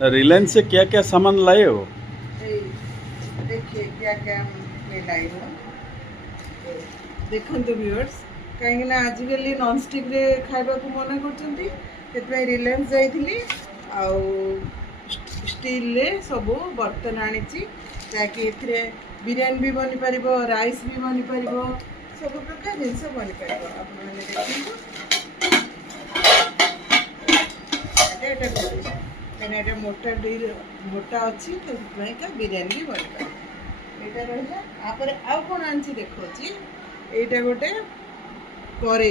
रिलायंस से क्या क्या सामान लाए हो? देखिए क्या क्या मैं लाई हूँ। देखो व्यूअर्स, कहीं आजिकल नॉनस्टिक रे खाइबा को मना कर रिलायंस जाइली स्टील रे सब बर्तन आनी जहाँकि बिरयानी भी बनी पार, राइस भी बनी पार, सब प्रकार जिनस बनी पार। आप मोटा मोटा अच्छी तो बिरयानी भी बनी पार। यहाँ रहा आपर आउ कौन आनी देखी यहाँ गोटे कड़े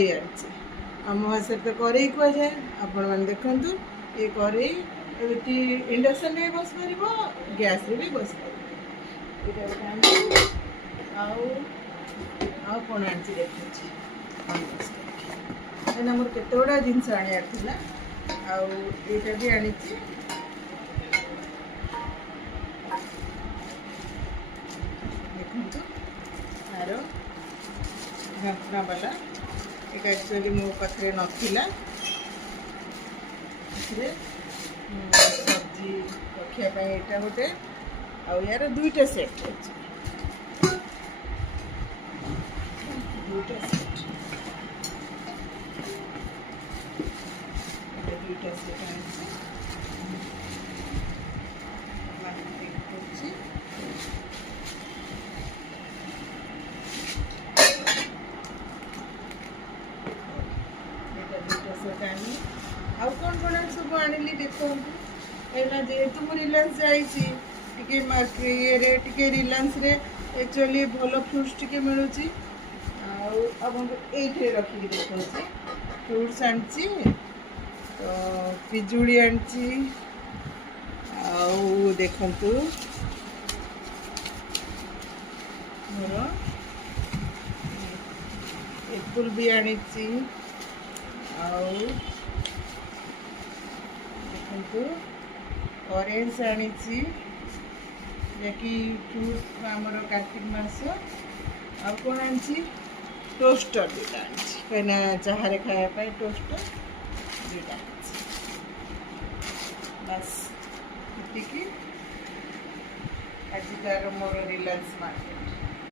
आम भाषा तो कड़े कह जाए। आपण मैंने देखु ये कड़े इंडक्शन रे बस पार, गैस रे भी बस पार। आउ कौन आनी देखी मोर केत गुड़ा जिनस आना आईटा भी आनी देखु तार ढाकना वाला एक एक्चुअली मो पाखे नाला सब्जी रखापी यहाँ गोटे यार दुईटा सेट दुईटा सेट दुईटा सेट आउ कौन कौन सब आनिली देखो एना जेहेतु मु रिलायंस जाइए मार्केट ये रिलायंस रे एक्चुअली भल फ्रुट्स टिके मिलूची ये रखिक देखा फ्रुट्स आनी तो पिजुड़ी आनी देखु मोर एप्पल भी आनी देखु ऑरेंज आनी जैकि फ्रूट आमर कार्तिक मास आ कौन आनी टोस्टर दुटा आनी कहीं चाहे खायापी टोस्टर दुटा बस ये आजिकार मोर रिलायंस मार्केट।